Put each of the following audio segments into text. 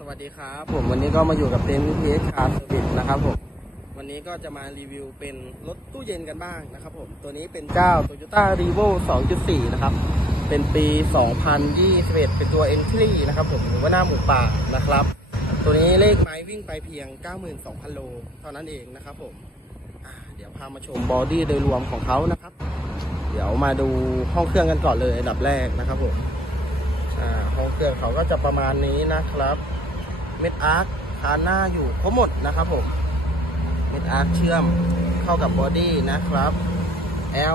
สวัสดีครับ ผมวันนี้ก็มาอยู่กับเต็นท์พีเอสคาร์สวิตนะครับผมวันนี้ก็จะมารีวิวเป็นรถตู้เย็นกันบ้างนะครับผมตัวนี้เป็นเจ้า Toyota r e v o 2.4 นะครับ เป็นปี 2021 เป็นตัว Entry นะครับผมหรือว่าหน้าหมูป่านะครับ ตัวนี้เลขไม้วิ่งไปเพียง 92,000 โล เท่านั้นเองนะครับผมเดี๋ยวพามาชมบอดี้โดยรวมของเขานะครับ เดี๋ยวมาดูห้องเครื่องกันก่อนเลยอันดับแรกนะครับผมห้องเครื่องเขาก็จะประมาณนี้นะครับ เม็ดอาร์คคานหน้าอยู่ครบหมดนะครับผมเม็ดอาร์คเชื่อมเข้ากับบอดี้นะครับ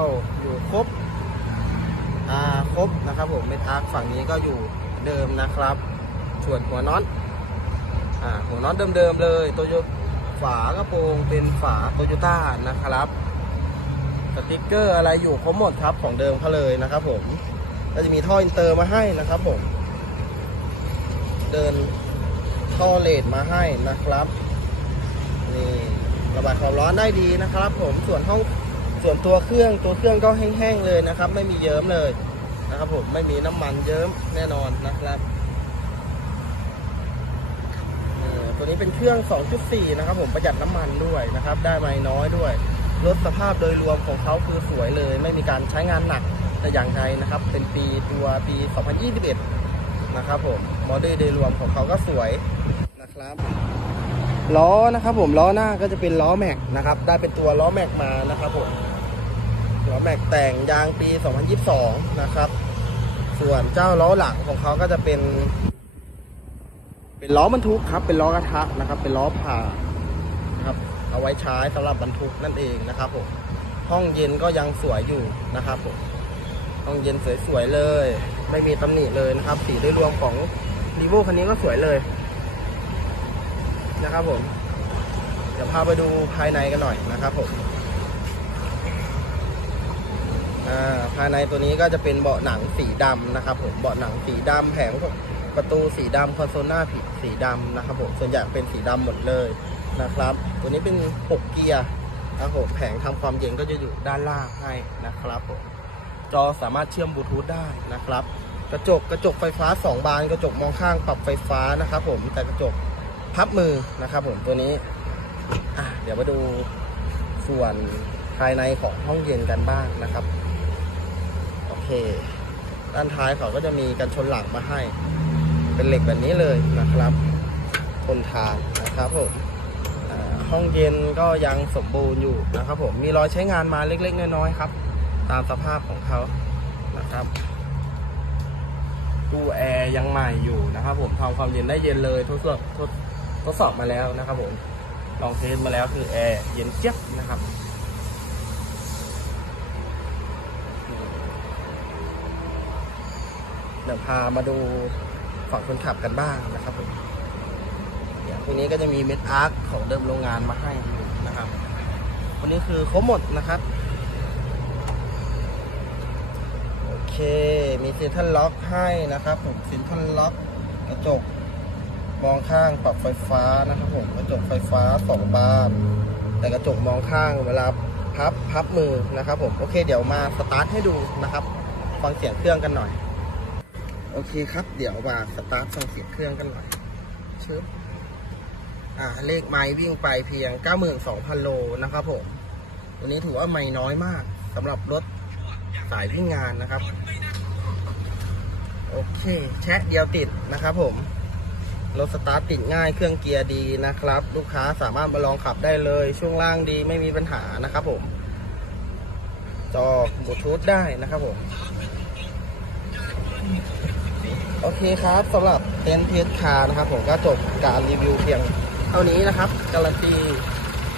L อยู่ครบ R ครบนะครับผมเม็ดอาร์คฝั่งนี้ก็อยู่เดิมนะครับ ส่วนหัวน็อตหัวน็อตเดิมๆเลยโตโยฝากระโปรงเป็นฝาโตโยต้านะครับสติกเกอร์อะไรอยู่ครบหมดครับของเดิมเขาเลยนะครับผมก็จะมีท่ออินเตอร์มาให้นะครับผม เดิน ท่อเลดมาให้นะครับนี่ระบายความร้อนได้ดีนะครับ ผมส่วนห้องส่วนตัวเครื่องตัวเครื่องก็แห้งๆเลยนะครับ ไม่มีเยิ้มเลยนะครับผมไม่มีน้ำมันเยิ้มแน่นอนนะครับเออตัวนี้เป็นเครื่อง 2.4 นะครับ ผมประหยัดน้ำมันด้วยนะครับ ได้ไม่น้อยด้วยรถสภาพโดยรวมของเขาคือสวยเลย ไม่มีการใช้งานหนักแต่อย่างใดนะครับ เป็นปีตัวปี 2021 นะครับผมโมเดลโดยรวมของเขาก็สวย นะครับล้อนะครับผมล้อหน้าก็จะเป็นล้อแม็กนะครับ ได้เป็นตัวล้อแม็กมานะครับผมล้อแม็กแต่งยางปี 2022 นะครับ ส่วนเจ้าล้อหลังของเขาก็จะเป็น เป็นล้อบรรทุกครับ เป็นล้อกระทะนะครับ เป็นล้อผ่านะครับ เอาไว้ใช้สำหรับบรรทุกนั่นเองนะครับผมห้องเย็นก็ยังสวยอยู่นะครับผมห้องเย็นสวยๆเลย ไม่มีตำหนิเลยนะครับ สีโดยรวมของรีโวคันนี้ก็สวยเลย นะครับผม เดี๋ยวพาไปดูภายในกันหน่อยนะครับผมอ่าภายในตัวนี้ก็จะเป็นเบาะหนังสีดำนะครับผมเบาะหนังสีดำแผงประตูสีดำคอนโซลหน้าผิดสีดำนะครับผมส่วนใหญ่เป็นสีดำหมดเลยนะครับ ตัวนี้เป็น6เกียร์นะครับผมแผงทำความเย็นก็จะอยู่ด้านล่างให้นะครับผมจอสามารถเชื่อมบลูทูธได้นะครับ กระจกกระจกไฟฟ้า 2 บาน กระจกมองข้างปรับไฟฟ้านะครับผมแต่กระจก พับมือนะครับผมตัวนี้เดี๋ยวมาดูส่วนภายในของห้องเย็นกันบ้างนะครับ โอเค ด้านท้ายเขาก็จะมีกันชนหลังมาให้ เป็นเหล็กแบบนี้เลยนะครับทนทานนะครับผมห้องเย็นก็ยังสมบูรณ์อยู่นะครับผมมีรอยใช้งานมาเล็ก ๆ น้อยๆครับ ตามสภาพของเขานะครับตู้แอร์ยังใหม่อยู่นะครับผมทำความเย็นได้เย็นเลยทดสอบทด ทดสอบมาแล้วนะครับผมลองเทสมาแล้วคือแอร์เย็นเจี๊ยบนะครับเดี๋ยวพามาดูฝั่งคนขับกันบ้างนะครับผมอย่างพวนี้ก็จะมีเม็ดอาร์คของเดิมโรงงานมาให้นะครับวันนี้คือครบหมดนะครับ โอเค มีเซ็นทรัลล็อกให้นะครับผมเซ็นทรัลล็อกกระจก มองข้างปรับไฟฟ้านะครับผมกระจกไฟฟ้าสองบาน แต่กระจกมองข้างเวลาพับพับมือนะครับผมโอเคเดี๋ยวมาสตาร์ทให้ดูนะครับฟังเสียงเครื่องกันหน่อย โอเคครับ เดี๋ยวมาสตาร์ทฟังเสียงเครื่องกันหน่อยชึบอ่าเลขไม้วิ่งไปเพียง 92,000 โลนะครับผมตัวนี้ถือว่าไม่น้อยมากสำหรับรถสายวิ่งงานนะครับ โอเค แชะเดียวติดนะครับผม รถสตาร์ทติดง่ายเครื่องเกียร์ดีนะครับ ลูกค้าสามารถมาลองขับได้เลย ช่วงล่างดีไม่มีปัญหานะครับผม จอบลูทูธได้นะครับผม โอเคครับสำหรับเต็นท์พีเอสคาร์นะครับ ผมก็จบการรีวิวเพียงเท่านี้นะครับ การันตี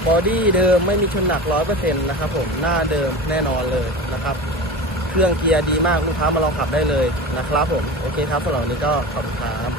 บอดี้เดิมไม่มีชนหนักร้อยเปอร์เซ็นต์นะครับผมหน้าเดิมแน่นอนเลยนะครับ เครื่องเกียร์ดีมากลูกค้ามาลองขับได้เลยนะครับผม โอเคครับสำหรับวันนี้ก็ขอบคุณครับ